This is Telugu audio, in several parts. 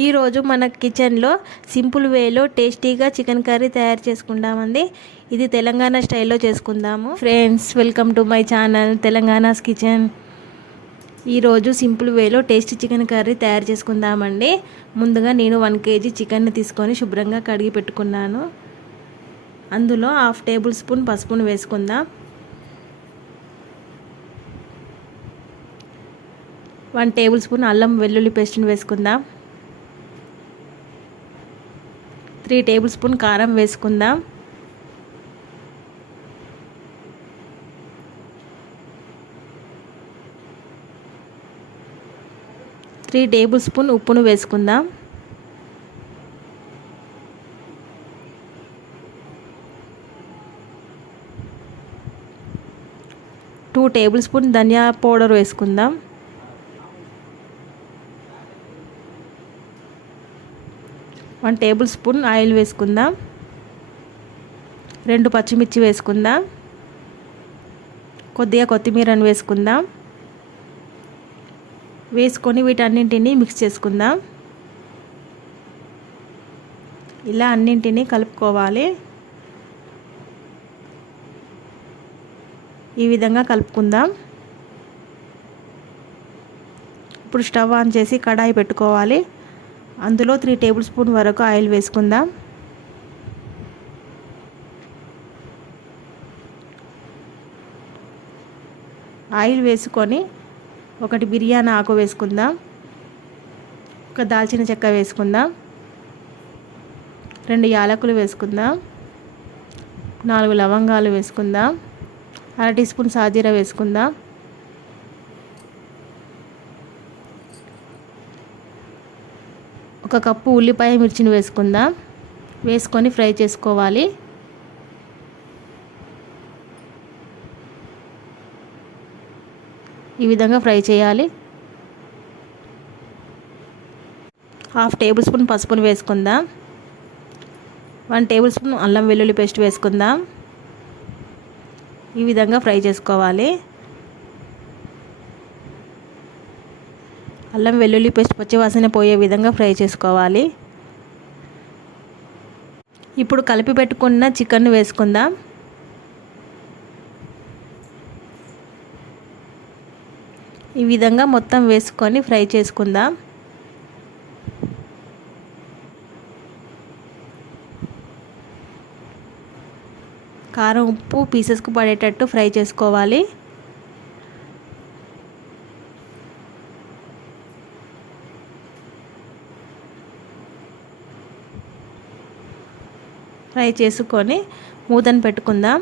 ఈరోజు మన కిచెన్లో సింపుల్ వేలో టేస్టీగా చికెన్ కర్రీ తయారు చేసుకుందామండి. ఇది తెలంగాణ స్టైల్లో చేసుకుందాము. Friends, welcome to my channel Telangana's kitchen. ఈరోజు సింపుల్ వేలో టేస్టీ చికెన్ కర్రీ తయారు చేసుకుందామండి. ముందుగా నేను 1 kg చికెన్ని తీసుకొని శుభ్రంగా కడిగి పెట్టుకున్నాను. అందులో 1/2 టేబుల్ స్పూన్ పసుపును వేసుకుందాం. 1 టేబుల్ స్పూన్ అల్లం వెల్లుల్లి పేస్ట్ని వేసుకుందాం. 3 టేబుల్ స్పూన్ కారం వేసుకుందాం. 3 టేబుల్ స్పూన్ ఉప్పును వేసుకుందాం. 2 టేబుల్ స్పూన్ ధనియా పౌడర్ వేసుకుందాం. 1 టేబుల్ స్పూన్ ఆయిల్ వేసుకుందాం. 2 పచ్చిమిర్చి వేసుకుందాం. కొద్దిగా కొత్తిమీరను వేసుకుందాం. వేసుకొని వీటన్నింటినీ మిక్స్ చేసుకుందాం. ఇలా అన్నింటినీ కలుపుకోవాలి. ఈ విధంగా కలుపుకుందాం. ఇప్పుడు స్టవ్ ఆన్ చేసి కడాయి పెట్టుకోవాలి. అందులో 3 టేబుల్ స్పూన్ వరకు ఆయిల్ వేసుకుందాం. ఆయిల్ వేసుకొని 1 బిర్యానీ ఆకు వేసుకుందాం. 1 దాల్చిన చెక్క వేసుకుందాం. 2 యాలకులు వేసుకుందాం. 4 లవంగాలు వేసుకుందాం. 1/2 టీ స్పూన్ సాజీరా వేసుకుందాం. 1 కప్పు ఉల్లిపాయ మిర్చిని వేసుకుందాం. వేసుకొని ఫ్రై చేసుకోవాలి. ఈ విధంగా ఫ్రై చేయాలి. 1/2 టేబుల్ స్పూన్ పసుపును వేసుకుందాం. 1 టేబుల్ స్పూన్ అల్లం వెల్లుల్లి పేస్ట్ వేసుకుందాం. ఈ విధంగా ఫ్రై చేసుకోవాలి. అల్లం వెల్లుల్లి పేస్ట్ పచ్చివాసన పోయే విధంగా ఫ్రై చేసుకోవాలి. ఇప్పుడు కలిపి పెట్టుకున్న చికెన్ వేసుకుందాం. ఈ విధంగా మొత్తం వేసుకొని ఫ్రై చేసుకుందాం. కారం ఉప్పు పీసెస్కు పడేటట్టు ఫ్రై చేసుకోవాలి. ఫ్రై చేసుకొని మూతను పెట్టుకుందాం.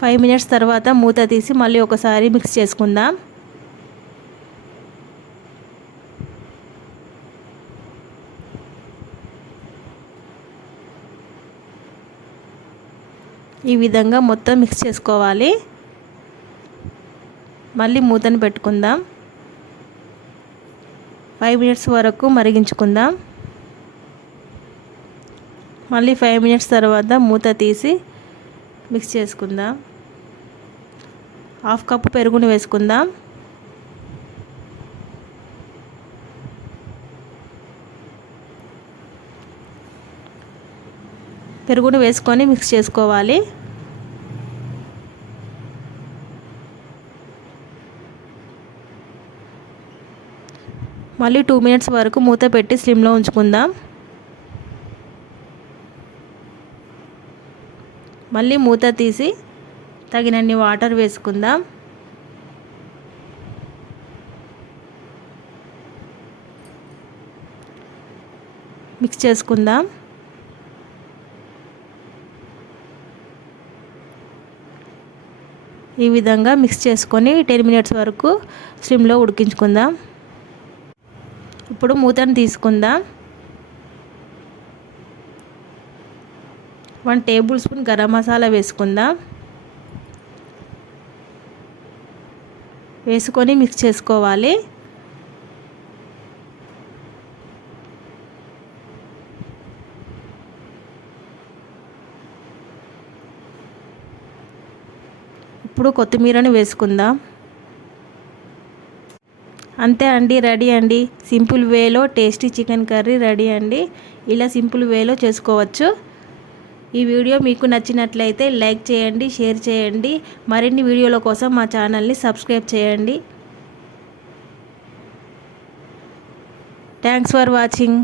ఫైవ్ మినిట్స్ తర్వాత మూత తీసి మళ్ళీ ఒకసారి మిక్స్ చేసుకుందాం. ఈ విధంగా మొత్తం మిక్స్ చేసుకోవాలి. మళ్ళీ మూతను పెట్టుకుందాం. 5 మినిట్స్ వరకు మరిగించుకుందాం. మళ్ళీ 5 మినిట్స్ తర్వాత మూత తీసి మిక్స్ చేసుకుందాం. 1/2 కప్పు పెరుగును వేసుకుందాం. పెరుగును వేసుకొని మిక్స్ చేసుకోవాలి. మళ్ళీ 2 మినిట్స్ వరకు మూత పెట్టి స్లిమ్లో ఉంచుకుందాం. మళ్ళీ మూత తీసి తగినన్ని వాటర్ వేసుకుందాం. మిక్స్ చేసుకుందాం. ఈ విధంగా మిక్స్ చేసుకొని 10 మినిట్స్ వరకు స్లిమ్లో ఉడికించుకుందాం. ఇప్పుడు మూతను తీసుకుందాం. 1 టేబుల్ స్పూన్ గరం మసాలా వేసుకుందాం. వేసుకొని మిక్స్ చేసుకోవాలి. ఇప్పుడు కొత్తిమీరని వేసుకుందాం. అంతే అండి, రెడీ అండి. సింపుల్ వేలో టేస్టీ చికెన్ కర్రీ రెడీ అండి. ఇలా సింపుల్ వేలో చేసుకోవచ్చు. ఈ వీడియో మీకు నచ్చినట్లయితే లైక్ చేయండి, షేర్ చేయండి. మరిన్ని వీడియోల కోసం మా ఛానల్ని సబ్స్క్రైబ్ చేయండి. Thanks for watching.